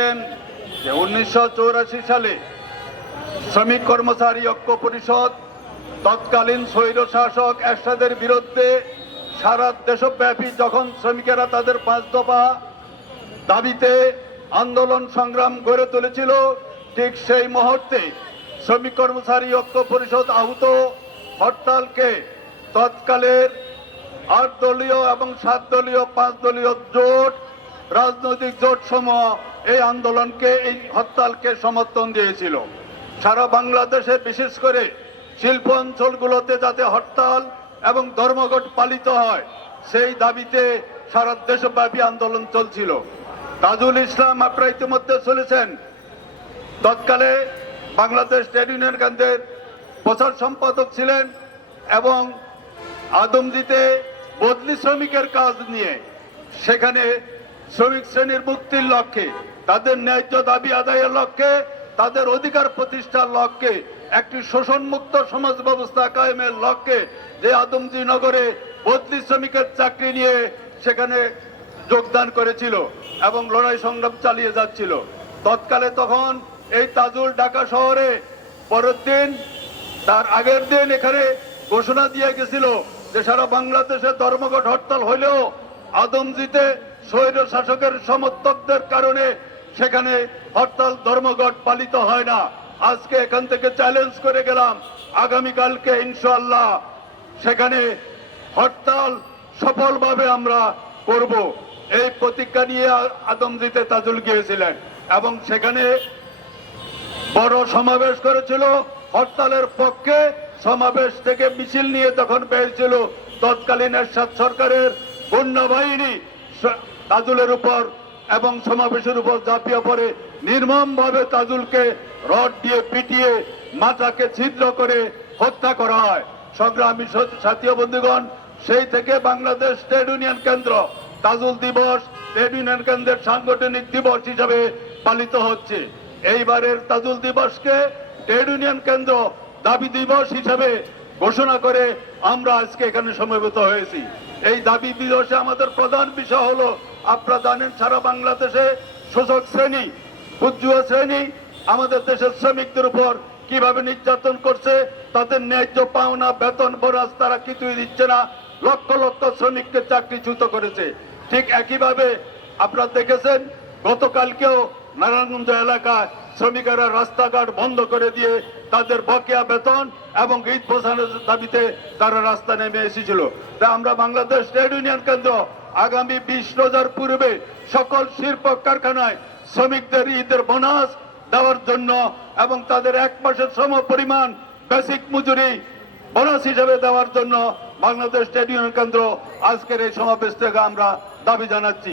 যে 1984 সালে শ্রমিক কর্মচারী ঐক্য পরিষদ তৎকালীন স্বৈর শাসক এরশাদের বিরুদ্ধে সারা দেশব্যাপী যখন শ্রমিকেরা তাদের 5 দফা দাবিতে আন্দোলন সংগ্রাম গড়ে তুলেছিল, ঠিক সেই মুহূর্তে শ্রমিক কর্মচারী ঐক্য পরিষদ আহত হরতালকে তৎকালের 8 দলীয় এবং 7 দলীয় 5 দলীয় জোট রাজনৈতিক জোট সমূহ এই আন্দোলনকে এই হরতালকে সমর্থন দিয়েছিল। সারা বাংলাদেশে বিশেষ করে শিল্প অঞ্চলগুলোতে যাতে হরতাল এবং ধর্মঘট পালিত হয় সেই দাবিতে সারা দেশব্যাপী আন্দোলন চলছিল। তাজুল ইসলাম আপনারা ইতিমধ্যে চলেছেন, তৎকালে বাংলাদেশ ট্রেড ইউনিয়ন কেন্দ্রের প্রচার সম্পাদক ছিলেন এবং আদমজীতে বদলি শ্রমিকের কাজ নিয়ে সেখানে শ্রমিক শ্রেণীর মুক্তির লক্ষ্যে, তাদের ন্যায্য দাবি আদায়ের লক্ষ্যে, তাদের অধিকার প্রতিষ্ঠার লক্ষ্যে, একটি শোষণমুক্ত সমাজ ব্যবস্থা কায়েমের লক্ষ্যে যে আদমজী নগরে বদলি শ্রমিকের চাকরি নিয়ে সেখানে যোগদান করেছিল এবং লড়াই সংগ্রাম চালিয়ে যাচ্ছিল। তৎকালে তখন এই তাজুল ঢাকা শহরে পরের দিন তার আগের দিন এখানে ঘোষণা দিয়ে গেছিল যে সারা বাংলাদেশে ধর্মঘট হরতাল হইলেও আদমজীতে স্বৈর শাসকের সমর্থকদের কারণে সেখানে হরতাল ধর্মঘট পালিত হয় না। আজকে এখান থেকে চ্যালেঞ্জ করে গেলাম, আগামীকালকে ইনশাআল্লাহ সেখানে হরতাল সফলভাবে আমরা করব, এই প্রতিজ্ঞা নিয়ে আদমজীতে তাজুল গিয়েছিলেন এবং সেখানে বড় সমাবেশ করেছিল হরতালের পক্ষে। সমাবেশ থেকে মিছিল নিয়ে তখন বেরিয়েছিল তৎকালীন এরশাদ সরকারের বন্যা বাহিনী তাজুলের উপর এবং সমাবেশের উপর ঝাঁপিয়ে পড়ে নির্মমভাবে তাজুলকে রড দিয়ে পিটিয়ে মাথাকে ছিদ্র করে হত্যা করা হয়। সংগ্রামী সাথী বন্ধুগণ, সেই থেকে বাংলাদেশ ট্রেড ইউনিয়ন কেন্দ্র তাজুল দিবস ট্রেড ইউনিয়ন কেন্দ্রের সাংগঠনিক দিবস হিসাবে পালিত হচ্ছে। এইবারের তাজুল দিবসকে ট্রেড ইউনিয়ন কেন্দ্র দাবি দিবস হিসাবে ঘোষণা করে আমরা আজকে এখানে সমবেত হয়েছি। এই দাবি দিবসে আমাদের প্রধান বিষয় হলো, আপনারা জানেন সারা বাংলাদেশে শোষক শ্রেণী, বুর্জুয়া শ্রেণী আমাদের দেশের শ্রমিকদের উপর কিভাবে নির্যাতন করছে, তাদের ন্যায্য পাওনা বেতন বোনাস তারা কিছুই দিচ্ছে না, লক্ষ লক্ষ শ্রমিককে চাকরিচ্যুত করেছে। ঠিক একইভাবে আপনারা দেখেছেন গতকালকেও নারায়ণগঞ্জ এলাকায় শ্রমিকেরা রাস্তাঘাট বন্ধ করে দিয়ে তাদের বকেয়া বেতন এবং ঈদ বোঝানোর দাবিতে তারা রাস্তা নেমে এসেছিল। তাই আমরা বাংলাদেশ ট্রেড ইউনিয়ন কেন্দ্র আগামী 20 রোজার পূর্বে সকল শিল্প কারখানায় শ্রমিকদের ঈদের বোনাস দেওয়ার জন্য এবং তাদের 1 মাসের সম পরিমাণ বেসিক মজুরি বোনাস হিসেবে দেওয়ার জন্য বাংলাদেশ ট্রেড ইউনিয়ন কেন্দ্র আজকের এই সমাবেশ থেকে আমরা দাবি জানাচ্ছি।